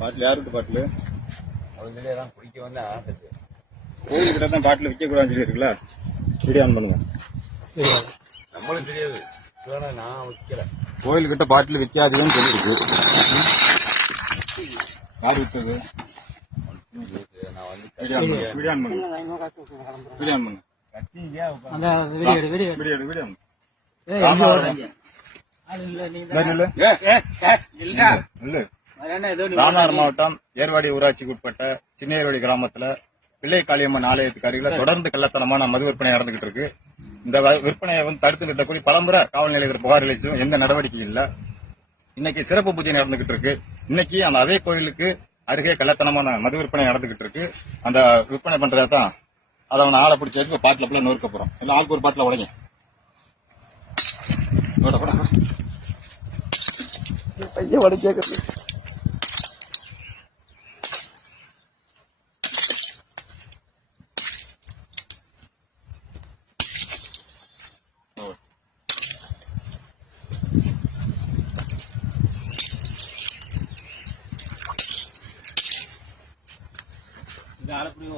பாட்டில் யாருக்கு பாட்டில்? அவங்களே தான் குடிக்க வந்து ஆட்டது கோயிலுக்கிட்ட தான் பாட்டில் விற்கக்கூடாதுன்னு சொல்லி இருக்குல்ல வீடியோ ஆன் பண்ணுங்க. நம்மளும் தெரியாது. நான் வைக்கல கோயிலுக்கிட்ட பாட்டில் விற்காதுன்னு சொல்லியிருக்கு. யார் விற்றது நான் வந்து வீடியோ ஆன் பண்ணுங்க. வீடியோ ஆன் பண்ணுங்க. வீடியோ ஆன் பண்ணுங்க. வீடியோ ராமநாதபுரம் மாவட்டம் ஏர்வாடி ஊராட்சிக்கு உட்பட்ட சின்ன ஏர்வாடி கிராமத்துல பிள்ளை காளியம்மன் ஆலயத்துக்கு அருகில தொடர்ந்து கள்ளத்தனமான மது விற்பனை நடந்துகிட்டு இருக்கு. இந்த விற்பனையை வந்து தடுத்து நிறுத்தக்கூடிய பலமுறை காவல் நிலையத்தில் புகார் அளிச்சும் எந்த நடவடிக்கையும் இல்ல. இன்னைக்கு சிறப்பு பூஜை நடந்துகிட்டு இருக்கு. இன்னைக்கு அந்த அதே கோயிலுக்கு அருகே கள்ளத்தனமான மது விற்பனை நடந்துகிட்டு இருக்கு. அந்த விற்பனை பண்றதான் அதை அவன் ஆளை பிடிச்சி பாட்டில ஃபுல்லா நொறுக்க போறோம் இல்ல ஆளுக்கு ஒரு பாட்டில உடைங்க. பையன் உடைக்க இந்த ஆளை புடி